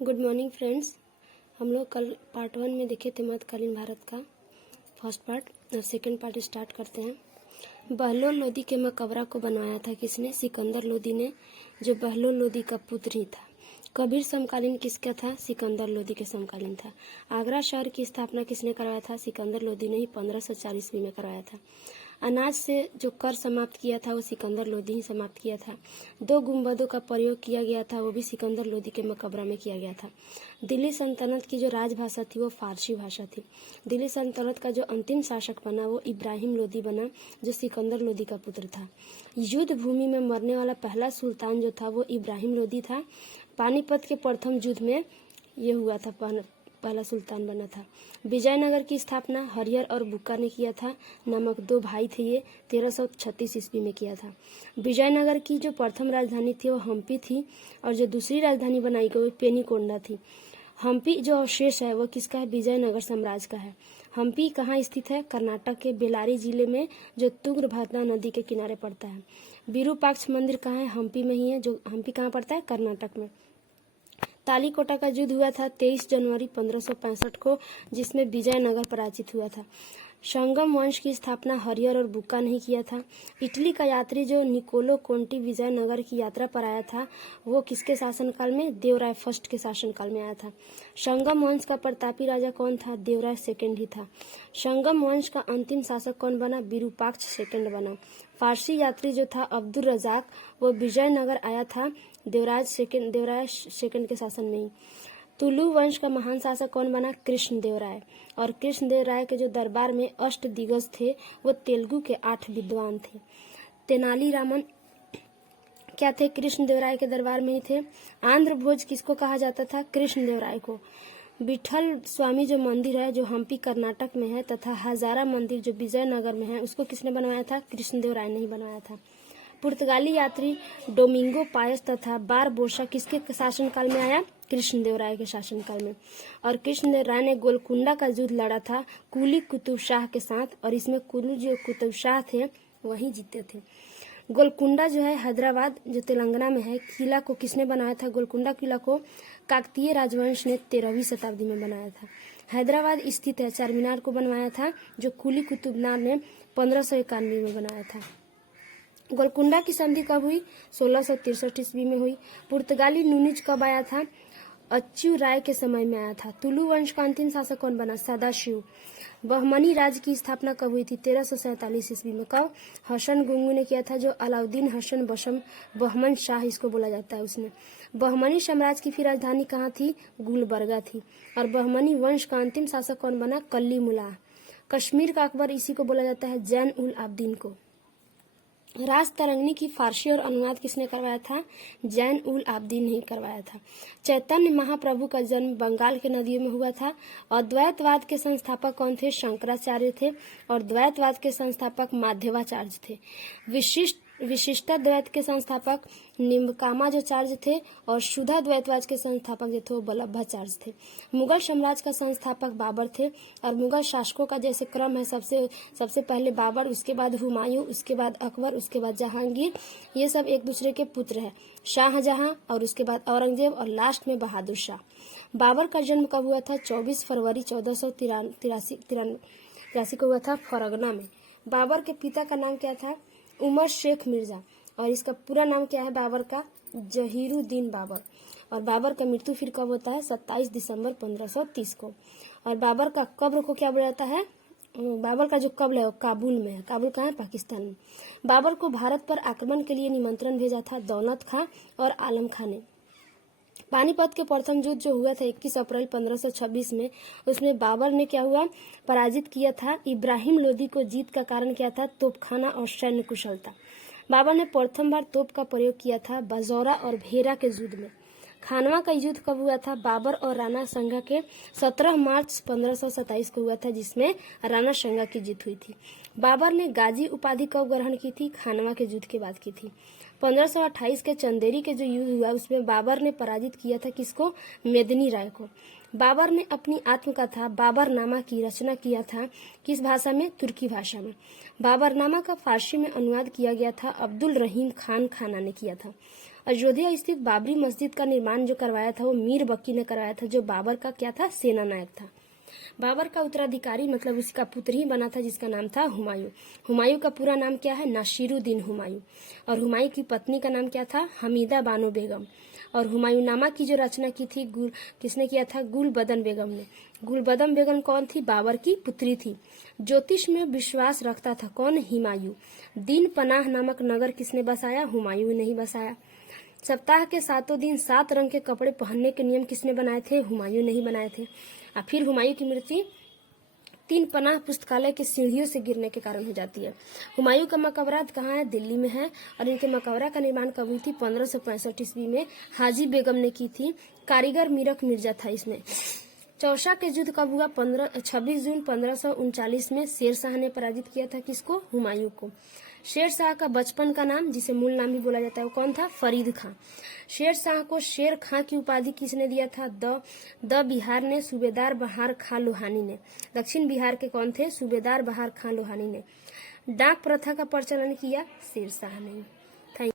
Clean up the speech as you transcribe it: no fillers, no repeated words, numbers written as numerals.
Good morning friends. हम लोग कल पार्ट 1 में देखे थे मध्यकालीन भारत का फर्स्ट पार्ट और सेकंड पार्ट स्टार्ट करते हैं। बहलोल लोदी के मकबरा को बनवाया था किसने? सिकंदर लोदी ने, जो बहलोल लोदी का पुत्र ही था। कबीर समकालीन किसका था? सिकंदर लोदी के समकालीन था। आगरा शहर की स्थापना किसने करवाया था? सिकंदर लोदी ने ही 1504 ईस्वी में करवाया था। अनाज से जो कर समाप्त किया था वो सिकंदर लोदी ही समाप्त किया था। 2 गुंबदों का प्रयोग किया गया था, वो भी सिकंदर लोदी के मकबरा में किया गया था। दिल्ली सल्तनत की जो राजभाषा थी वो फारसी भाषा थी। दिल्ली सल्तनत का जो अंतिम शासक बना वो इब्राहिम लोदी बना, जो सिकंदर लोदी का पुत्र था। युद्ध भूमि में मरने वाला पहला सुल्तान जो था वो इब्राहिम लोदी था। पानीपत के प्रथम युद्ध में ये हुआ था, पहला सुल्तान बना था। विजयनगर की स्थापना हरिहर और बुक्का ने किया था। नामक 2 भाई थे, ये 1336 ईस्वी में किया था। विजयनगर की जो प्रथम राजधानी थी वो हम्पी थी और जो दूसरी राजधानी बनाई गई वो पेनीकोंडा थी। हम्पी जो अवशेष है वो किसका है? विजयनगर साम्राज्य का है। हम्पी कहाँ स्थित है? कर्नाटक के बेल्लारी जिले में, जो तुंगभद्रा नदी के किनारे पड़ता है। विरूपाक्ष मंदिर कहाँ है? हम्पी में ही है। जो हम्पी कहाँ पड़ता है? कर्नाटक में। तालीकोटा का युद्ध हुआ था 23 जनवरी 1565 को, जिसमें विजयनगर पराजित हुआ था। संगम वंश की स्थापना हरिहर और बुक्का ने किया था। इटली का यात्री जो निकोलो कोंटी विजयनगर की यात्रा पर आया था वो किसके शासनकाल में? देवराय फर्स्ट के शासनकाल में आया था। संगम वंश का प्रतापी राजा कौन था? देवराय सेकंड ही था। संगम वंश का अंतिम शासक कौन बना? विरूपाक्ष सेकंड बना। फारसी यात्री जो था अब्दुल रजाक, वो विजयनगर आया था देवराय सेकंड के शासन में ही। तुलु वंश का महान शासक कौन बना? कृष्णदेव राय। और कृष्णदेव राय के जो दरबार में अष्टदिग्गज थे वो तेलुगु के 8 विद्वान थे। तेनालीरामन क्या थे? कृष्णदेव राय के दरबार में ही थे। आंध्र भोज किसको कहा जाता था? कृष्णदेव राय को। विठल स्वामी जो मंदिर है जो हम्पी कर्नाटक में है, तथा हजारा मंदिर जो विजयनगर में है, उसको किसने बनवाया था? कृष्णदेव राय ने ही बनवाया था। पुर्तगाली यात्री डोमिंगो पायस तथा बारबोसा किसके शासनकाल में आया? कृष्णदेव राय के शासनकाल में। और कृष्णदेव राय ने गोलकुंडा का युद्ध लड़ा था कुली कुतुब शाह के साथ, और इसमें कुली जो कुतुब शाह थे वही जीते थे। गोलकुंडा जो है हैदराबाद जो तेलंगाना में है, किला को किसने बनाया था? गोलकुंडा किला को काकतीय राजवंश ने 13वीं शताब्दी में बनाया था। हैदराबाद स्थित है चारमीनार को बनवाया था जो कुली कुतुबनार ने 1591 में बनाया था। गोलकुंडा की संधि कब हुई? 1663 ईस्वी में हुई। पुर्तगाली नूनिज कब आया था? अच्चू राय के समय में आया था। तुलु वंश का अंतिम शासक कौन बना? सदाशिव। बहमनी राज्य की स्थापना कब हुई थी? 1347 ईस्वी में। कब? हसन गुंगू ने किया था, जो अलाउद्दीन हसन बशम बहमन शाह इसको बोला जाता है उसने। बहमनी साम्राज्य की फिर राजधानी कहाँ थी? गुलबर्गा थी। और बहमनी वंश का अंतिम शासक कौन बना? कल्लीमुल्लाह। कश्मीर का अकबर इसी को बोला जाता है, जैन उल आब्दीन को। राज तरंगिणी की फारसी और अनुवाद किसने करवाया था? जैन उल आब्दीन ने करवाया था। चैतन्य महाप्रभु का जन्म बंगाल के नदियों में हुआ था। अद्वैतवाद के संस्थापक कौन थे? शंकराचार्य थे। और द्वैतवाद के संस्थापक माधवाचार्य थे। विशिष्टाद्वैत के संस्थापक निम्बकामाचार्य थे। और शुद्धाद्वैतवाद के संस्थापक जो थे वो वल्लभाचार्य थे। मुगल साम्राज्य का संस्थापक बाबर थे। और मुगल शासकों का जैसे क्रम है, सबसे पहले बाबर, उसके बाद हुमायूं, उसके बाद अकबर, उसके बाद जहांगीर, ये सब एक दूसरे के पुत्र है। शाहजहां, और उसके बाद औरंगजेब, और लास्ट में बहादुर शाह। बाबर का जन्म कब हुआ था? 24 फरवरी 1483 को हुआ था फरगना में। बाबर के पिता का नाम क्या था? उमर शेख मिर्जा। और इसका पूरा नाम क्या है बाबर का? जहीरुद्दीन बाबर। और बाबर का मृत्यु फिर कब होता है? 27 दिसंबर 1530 को। और बाबर का कब्र को क्या बोला जाता है? बाबर का जो कब्र है वो काबुल में है। काबुल कहाँ है? पाकिस्तान में। बाबर को भारत पर आक्रमण के लिए निमंत्रण भेजा था दौलत खां और आलम खां ने। पानीपत के प्रथम युद्ध जो हुआ था 21 अप्रैल 1526 में, उसमें बाबर ने क्या हुआ? पराजित किया था। इब्राहिम लोदी को जीत का कारण क्या था? तोपखाना और सैन्य कुशलता। बाबर ने प्रथम बार तोप का प्रयोग किया था बजौरा और भेरा के युद्ध में। खानवा का युद्ध कब हुआ था? बाबर और राणा संगा के 17 मार्च 1527 को हुआ था, जिसमें राणा संगा की जीत हुई थी। बाबर ने गाजी उपाधि कब ग्रहण की थी? खानवा के युद्ध के बाद की थी। 1528 के चंदेरी के जो युद्ध हुआ उसमें बाबर ने पराजित किया था किसको? मेदिनी राय को। बाबर ने अपनी आत्मकथा बाबरनामा की रचना किया था किस भाषा में? तुर्की भाषा में। बाबरनामा का फारसी में अनुवाद किया गया था अब्दुल रहीम खान खाना ने किया था। अयोध्या स्थित बाबरी मस्जिद का निर्माण जो करवाया था वो मीर बकी ने करवाया था, जो बाबर का क्या था? सेना नायक था। बाबर का उत्तराधिकारी मतलब उसका पुत्र ही बना था जिसका नाम था हुमायूं। हुमायूं का पूरा नाम क्या है? नासिरुद्दीन हुमायूं। और हुमायूं की पत्नी का नाम क्या था? हमीदा बानो बेगम। और हुमायूंनामा की जो रचना की थी किसने किया था? गुलबदन बेगम ने। गुलबदन बेगम कौन थी? बाबर की पुत्री थी। ज्योतिष में विश्वास रखता था कौन? हुमायूं। दीन पनाह नामक नगर किसने बसाया? हुमायूं ने ही बसाया। सप्ताह के 7 दिन 7 रंग के कपड़े पहनने के नियम किसने बनाए थे? हुमायूं ने ही बनाए थे। और फिर हुमायूं की मृत्यु 3 पनाह पुस्तकालय की सीढ़ियों से गिरने के कारण हो जाती है। हुमायूं का मकबरा कहाँ है? दिल्ली में है। और इनके मकबरा का निर्माण कब हुई थी? 1565 ईस्वी में हाजी बेगम ने की थी। कारीगर मीरक मिर्जा था इसमें। चौसा के युद्ध कब हुआ? 26 जून 1539 में शेर शाह ने पराजित किया था किसको? हुमायूं को। शेर शाह का बचपन का नाम, जिसे मूल नाम भी बोला जाता है, वो कौन था? फरीद खां। शेर शाह को शेर खां की उपाधि किसने दिया था? द बिहार ने सूबेदार बहार खां लोहानी ने। दक्षिण बिहार के कौन थे? सूबेदार बहार खां लोहानी ने। डाक प्रथा का प्रचलन किया शेर शाह ने।